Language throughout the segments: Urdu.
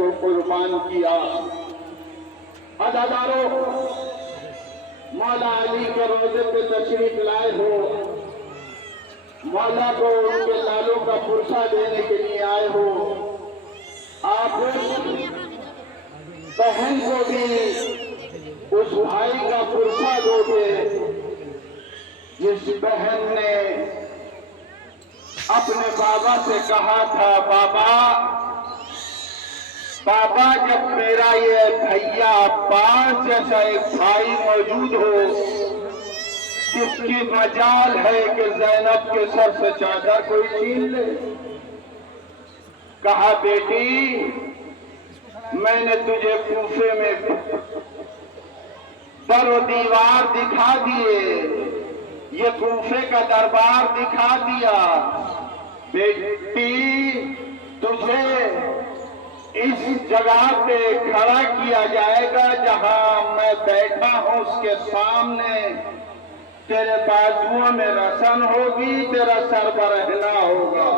کو قربان کیا۔ عزادارو، مولا علی کے روزے پہ تشریف لائے ہو، مولا کو ان کے لالوں کا پرسہ دینے کے لیے آئے ہو، آپ بہن کو بھی اس بھائی کا پرسہ دو گے جس بہن نے اپنے بابا سے کہا تھا، بابا جب میرا یہ بھیا عباس جیسا ایک بھائی موجود ہو، جس کی مجال ہے کہ زینب کے سر سے چادر کوئی چھین لے۔ کہا بیٹی، میں نے تجھے کوفے میں در و دیوار دکھا دیے، یہ کوفے کا دربار دکھا دیا، بیٹی تجھے اس جگہ پہ کھڑا کیا جائے گا جہاں میں بیٹھا ہوں، اس کے سامنے تیرے بازوؤں میں رسن ہوگی، تیرا سر برہنا ہوگا۔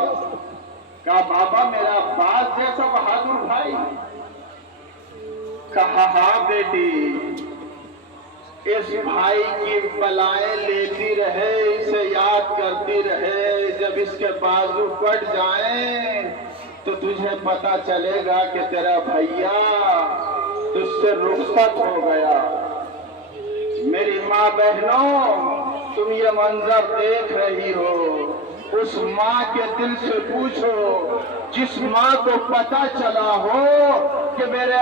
کہا بابا میرا عباس جیسا بہادر بھائی؟ کہا ہاں بیٹی، اس بھائی کی بلائیں لیتی رہے، اسے یاد کرتی رہے، جب اس کے بازو کٹ جائیں تو تجھے پتا چلے گا کہ تیرا بھیا تجھ سے رخصت ہو گیا۔ میری ماں بہنوں، تم یہ منظر دیکھ رہی ہو، اس ماں کے دل سے پوچھو جس ماں کو پتا چلا ہو کہ میرے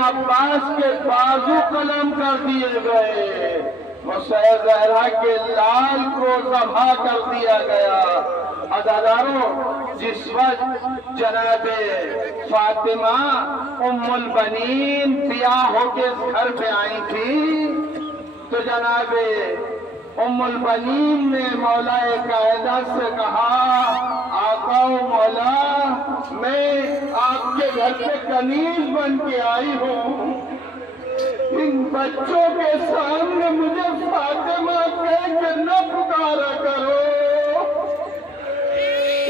عباس کے بازو قلم کر دیے گئے، حسین زہرا کے لال کو ذبح کر دیا گیا۔ عزادارو، جس وقت جناب فاطمہ ام البنین بیاہ ہو کے اس گھر پہ آئی تھی تو جناب ام البنین نے مولا کائنات سے کہا، آقا و مولا، میں آپ کے گھر پہ کنیز بن کے آئی ہوں، ان بچوں کے سامنے مجھے فاطمہ کہہ کے نہ پکارا کرو،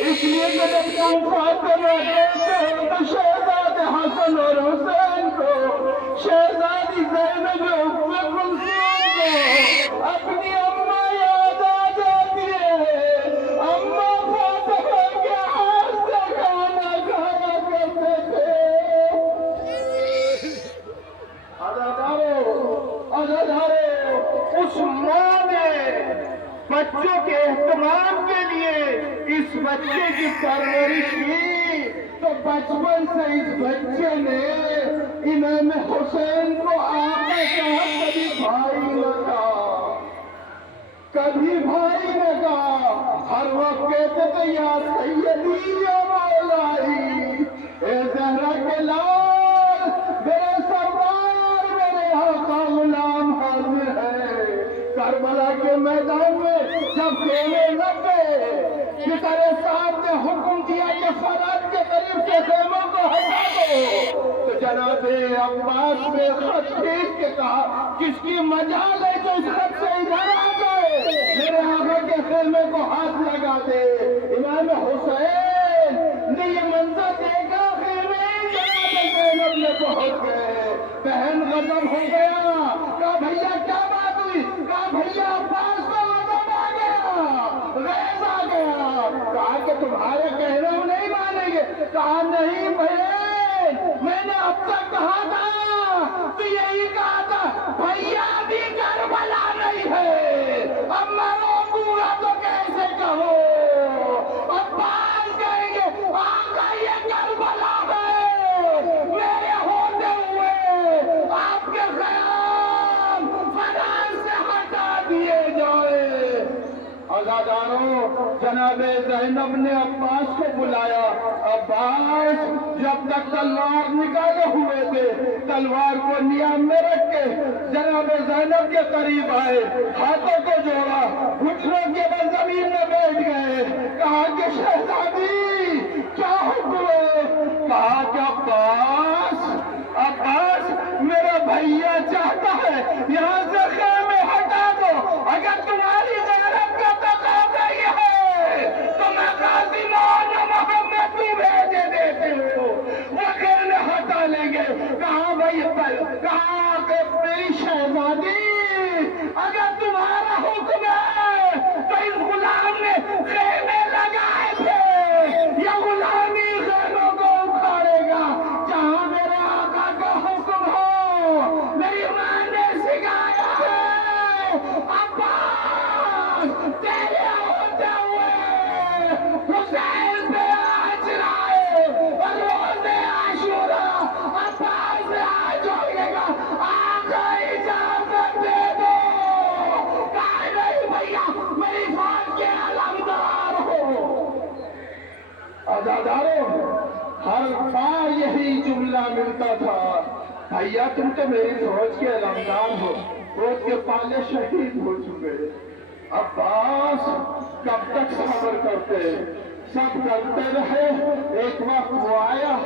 اس لیے کہ جب تم فاطمہ کہتے ہو تو شہزاد حسن اور حسین کو، شہزادی زینب ام کلثوم کو اپنی اماں یاد آ جاتی ہے، اماں فاطمہ کے ہاتھ سے کھانا کھایا کرتے تھے۔ عزادارو، اس ماں نے بچوں کے اہتمام کے لیے اس بچے کی پرورش کی تو بچپن سے اس بچے نے امام حسین کو آقا کہا، کبھی بھائی نہ کہا، کبھی بھائی نے کہا، ہر وقت کہتے تھے یا سیدی یا مولائی، اے زہرا کے لال، میرے سردار، میرے آقا غلام حاضر ہے۔ کربلا کے میدان میں جب کھیلے لگے، پتر صاحب نے حکم دیا کہ فرات کے قریب سے خیموں کو ہٹا دو، تو جناب عباس نے خط کھینچ کے کہا، کس کی مجال ہے جو اس خط سے ادھر آ جائے، میرے آقا کے خیمے کو ہاتھ لگا دے۔ امام حسین نے یہ منظر دیکھا، خیمے جناب زینب میں پہنچ گئے، بہن غضب ہو گیا، کہا بھیا کیا بات ہوئی؟ کہا بھیا عباس کو غضب آ گیا، غیظ آ گیا۔ کہا کہ تمہارے کہنے ہم نہیں مانیں گے۔ کہا نہیں بہن، میں نے اب تک کہا تھا تو یہی کہا تھا، بھیا بھی کربلا نہیں ہے، اب میں روکوں گا تو کیسے کہو؟ عباس کہیں گے آقا یہ کربلا ہے، میرے ہوتے ہوئے آپ کے خیام فلان سے ہٹا دیے جائے۔ عزادارو، جناب زینب نے عباس کو بلایا۔ عباس جب تک تلوار نکالے ہوئے تھے، تلوار کو نیام میں رکھ کے جناب زینب کے قریب آئے، ہاتھوں کو جوڑا، گھٹنوں کے بل زمین میں بیٹھ گئے، کہا کہ شہزادی کیا حکم ہے؟ کہا کہ عباس میرا بھیا چاہتا ہے یہاں سے خیمے ہٹا دو، اگر تمہاری غیرت کا تقاضا یہ ہے تو میں قاضی مولانا محمد کو بھیجے دیتا حسین پہ آج لائے روز عاشورہ عباس سے آج ہوگے گا آقا اجازت دے دو کہا نہیں بھیا میری فوج کے علمدار ہو آزاداروں ہر بار یہی جملہ ملتا تھا بھیا تم تو میری فوج کے علمدار ہو فوج کے پالے شہید ہو چکے عباس کب تک صبر کرتے سب کرتے رہے ایک وقت وہ آیا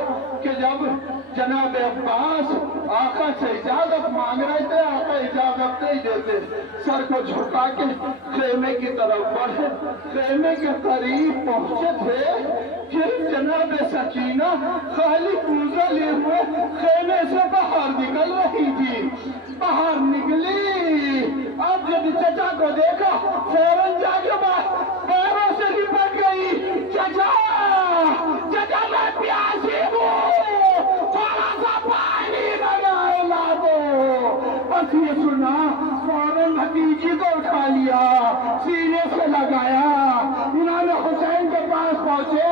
کہ جب جناب عباس آقا سے اجازت مانگ رہے تھے آقا اجازت نہیں دیتے سر کو جھکا کے خیمے کی طرف بڑھے خیمے کے قریب پہنچے تھے پھر جناب سکینہ خالی کوزہ لے ہوئے خیمے سے باہر نکل رہی تھی باہر نکلی اب جب چچا کو دیکھا فوراً جا کے پیروں سے لپٹ گئی چچا میں پیاسی ہوں تھوڑا سا پانی لا دو بس یہ سنا فوراً بھتیجی کو اٹھا لیا سینے سے لگایا انہوں نے حسین کے پاس پہنچے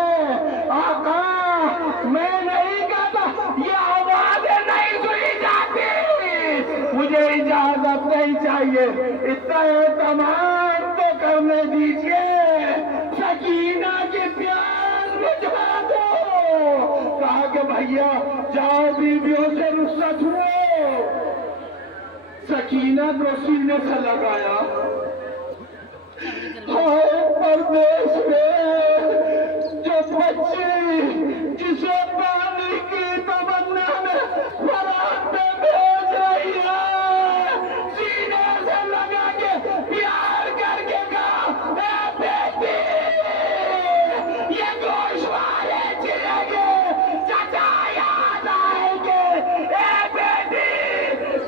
آقا میں نہیں کہتا یہ آوازیں نہیں سنی جاتی مجھے اجازت نہیں چاہیے اتنا اعتماد تو کرنے دیجئے سکینہ کے پیار بجھا دو کہا کہ بھیا جاؤ بیویوں سے رخصت ہو سکینہ کو سینے سے لگایا ہائے پردیس میں جو بچی جسے پانی کی تمنا میں فرات میں بھیج رہی ہے سینے سے لگا کے پیار کر کے کہا اے بیٹی یہ گوشت والے چلیں گے چچا یاد آئیں گے اے بیٹی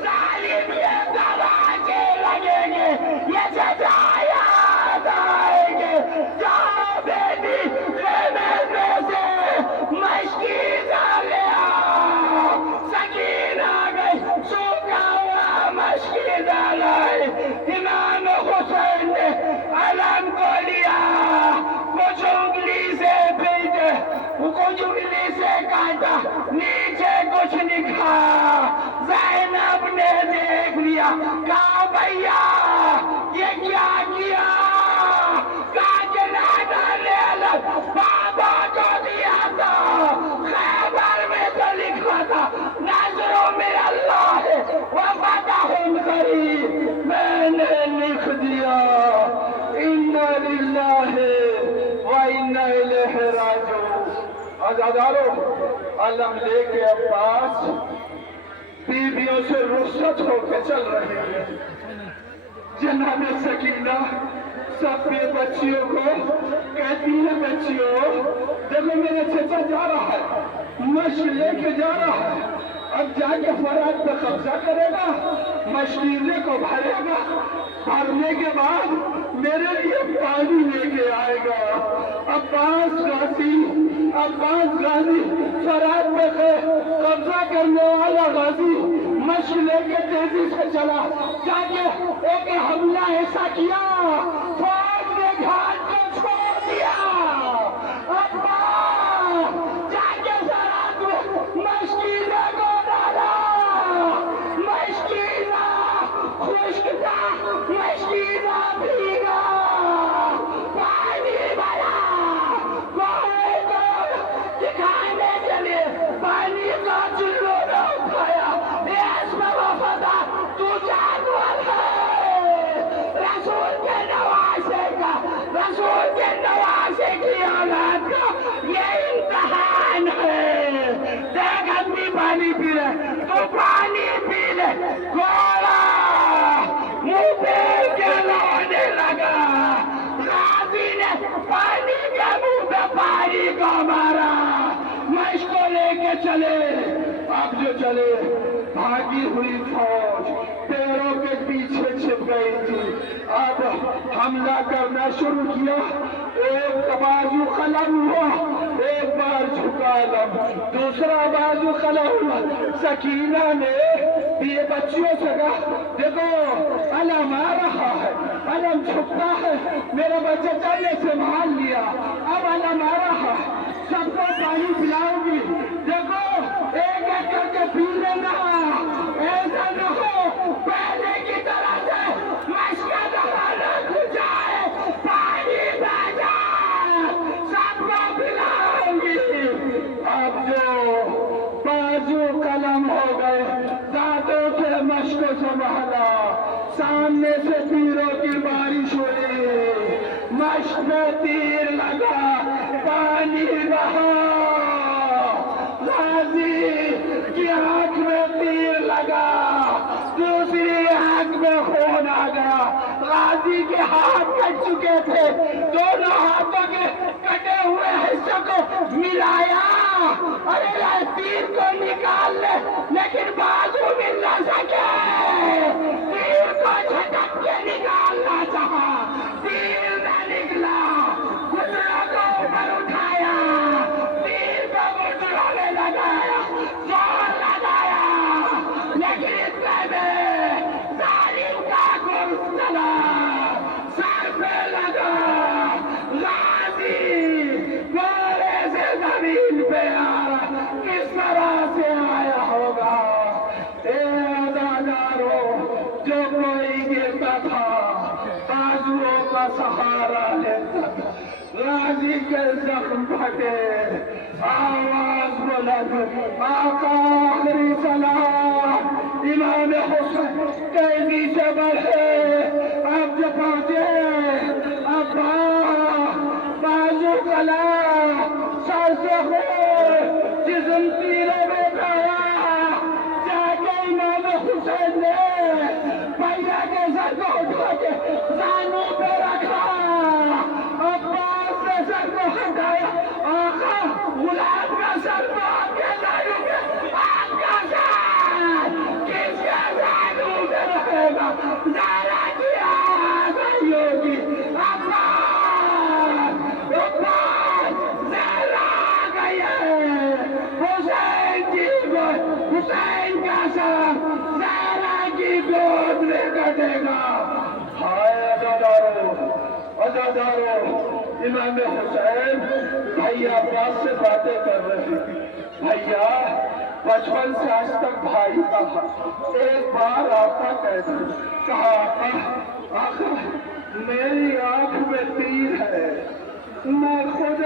ظالم یہ دروازے لگیں گے یہ چچا یاد آئیں گے جاؤ بیٹی خیمے میں سے مشکیزہ لے آؤ سکینہ گئی سوکھا ہوا مشکیزہ لائے امام حسین نے علم کو لیا کچھ انگلی سے پیٹے کچھ انگلی سے کاٹا نیچے کچھ لکھا زینب نے دیکھ لیا کہا بھیا یہ کیا کیا کہا جنازہ لے لو بابا کو دیا تھا خیبر میں تو لکھا تھا نظر من اللہ وفتح قریب میں نے لکھ دیا انا للہ وانا الیہ راجعون آزاداروں علم لے کے عباس بیویوں سے رخصت ہو کے چل رہے ہیں جناب سکینہ سب بچیوں کو کہتی ہے بچیوں دیکھو میرے چچا جا رہا ہے مشق لے کے جا رہا ہے اب جا کے فرات پہ قبضہ کرے گا مشکیزے کو بھرے گا بھرنے کے بعد میرے لیے پانی لے کے آئے گا عباس غازی فرات پہ قبضہ کرنے والا غازی مشق لے کے تیزی سے چلا جا کے ایک حملہ ایسا کیا فوج نے گھاٹ کو چھوڑ دیا عباس جا کے فرات میں مشکیزے کو ڈالا مشکیزہ خشک تھا مشکیزہ بھیگا پانی بھرا پانی کو دکھانے کے لیے پانی کا چلو نہ اٹھایا اس میں وفادار تو جانور ہے رسول کے نواسے کی اولاد کا یہ امتحان ہے دیکھ آدمی پانی پی لے تو پانی پی لے گوڑا منہ پھیر کے لونے لگا غازی نے پانی کے منہ پہ پانی کو مارا مشق کو لے کے چلے اب جو چلے بھاگی ہوئی فوج پیروں کے پیچھے چھپ گئی تھی اب حملہ کرنا شروع کیا ایک بازو قلم ہوا ایک بار جھکا لم دوسرا بازو قلم ہوا سکینہ نے یہ بچیوں سے کہا دیکھو علم آ رہا ہے، علم چھپتا ہے، میرا بچہ چلنے سے مان لیا، اب علم آ رہا ہے، سب کو پانی پلاؤں گی، دیکھو ایک ایک کر کے پی لینا، ایسا نہ ہو پہلے کی طرح سے مشکل حالت ہو جائے، پانی بہ جائے، سب کو پلاؤں گی۔ اب جو بازو قلم ہو گئے، دانتوں سے مشق سنبھالا، سامنے سے تیروں کی بارش ہوئی، مشق میں تیر لگا، پانی بہا، غازی کی آنکھ میں تیر لگا، دوسری آنکھ میں خون آ گیا، غازی کے ہاتھ کٹ چکے تھے، دونوں ہاتھوں کے کٹے ہوئے حصوں کو ملایا، ارے تیر کو نکال لے لیکن بازو مل نہ سکے، تیر کو جھٹک کے نکالنا چاہا، تیر نہ نکلا، گھٹنوں کو اوپر اٹھایا، تیر کو گھٹنوں میں لگایا، زور لگایا، لیکن اتنے میں ظالم کا گرز چلا، سر پہ لگا، غازی گھوڑے سے زمین پہ آیا، کس طرح سے آیا ہوگا؟ اے اداکارو، جو کوئی گرتا تھا بازوؤں کا سہارا لیتا تھا، غازی کے زخم پھٹے، آواز بلند، آقا آخری سلام، امام حسین تیزی سے بڑھے، اب جو پہنچے، اب بازو کلا، سر سے خون، جسم تیروں میں گیا، جا کے امام حسین نے بھیا کے سر کو اٹھا کے زانوں پہ رکھا، عباس نے سر کو ہٹایا، آقا غلام کا سر تو آپ کے زانوں پہ، آپ کا سر کس کے زانوں پہ رہے گا؟ زہرا کی آواز آئی ہوگی، عباس، عباس، زہرا آ گئی ہے، حسین جی کو، حسین کا سر زہرا کی گود میں کٹے گا۔ ہائے عزادارو، عزادارو، امام حسین بھیا عباس سے باتیں کر رہے تھے، بھیا بچپن سے آج تک بھائی کہا، ایک بار آقا کہتے، کہا آقا میری آنکھ میں تیر ہے، میں خود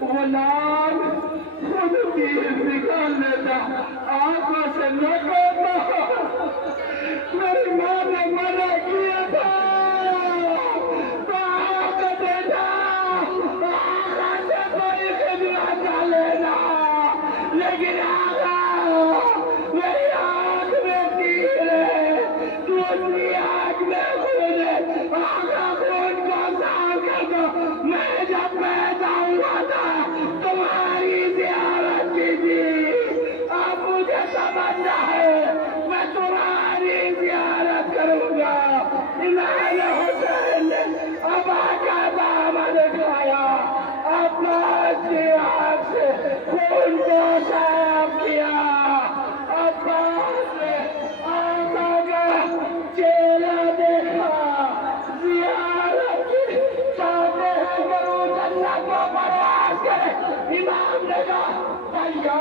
غلام، خود تیر نکال لیتا، آقا سے نہ کہتا، میری ماں نے منع کیا تھا، تو آقا بیٹا آقا سے کوئی خدمت نہ لینا، لیکن آقا میری آنکھ میں تیر ہے، دوسری آنکھ میں خون ہے، آقا خون کو صاف کر دو، میں جب پیدا ہوا تھا تمہاری زیارت کی تھی، اب مجھے تمنا ہے میں تمہاری زیارت کروں گا۔ امام حسین نے ابا کا دامن اٹھایا، عباس کی آنکھ سے خون کو صاف کیا، عباس نے آقا کا چہرہ دیکھا، زیارت کی چاہتے ہیں کرو جنت کو پرواز کرے، امام نے کہا بھیا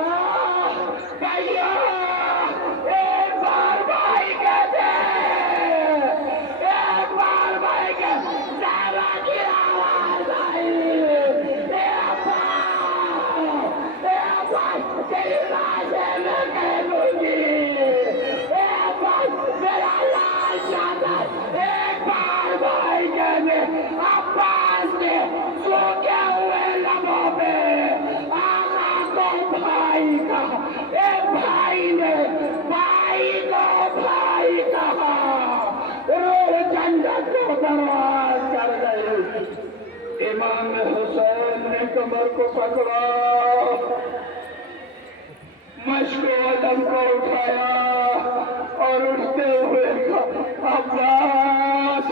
بھیا ایک بار بھائی کہتے، ایک بار بھائی کہتے، زہرا کی آواز آئی، اے عباس تیری لاش ہے میں کہہ دوں گی، اے عباس میرا لاش جاتا، ایک بار بھائی کہتے، عباس نے سوکھے ہوئے لبوں پہ آقا کو بھائی کہا، اے بھائی نے بھائی کو بھائی کہا، روح جنت کو پرواز کر گئی۔ امام حسین نے کمر کو پکڑا، مشق عدم کو اٹھایا اور اٹھتے ہوئے کہا عباس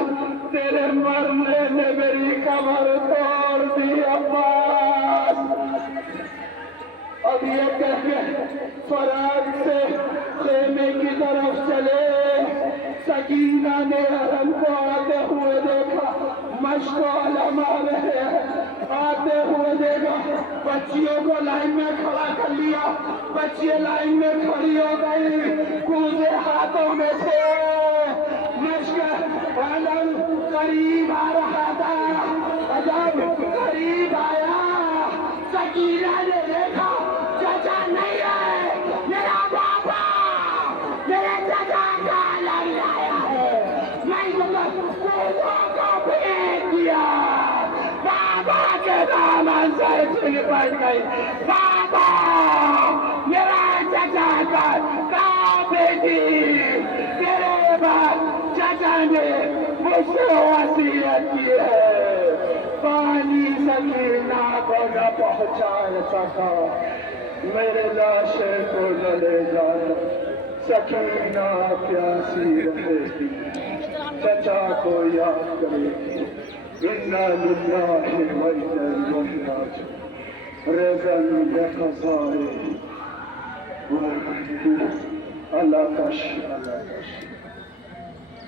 تیرے مرنے نے میری کمر توڑ دی عباس، اب یہ کہہ کے فراغ سے خیمے کی طرف چلے. سکینہ نے حرم کو آتے ہوئے دیکھا, مشق و علماء رہے ہیں, آتے ہوئے دیکھا, بچیوں کو لائن میں کھڑا کر لیا. بچیاں لائن میں کھڑی ہو گئی, کوزے ہاتھوں میں تھے. مشق علم قریب آ رہا تھا. جب قریب آیا سکینہ نے دیکھا چچا نہیں ہے, میرا بابا میرے چچا کا لڑ آیا ہے. میں کوزوں کو پھینک دیا. بابا کے دامن سے لپٹ گئی. بابا میرا چچا کا بیٹی تیرے بعد چچا نے مجھ سے وصیت کی ہے. پانی سکینہ کو نہ پہنچا سکا, میرے لاشے کو نہ لے جانا. سکینہ پیاسی رہے گی, چچا کو یاد کرے گی. اِنَّا لِلَّهِ وَإِنَّا إِلَيْهِ رَاجِعُونَ. رزق بقضائه. اللہ کا شکر.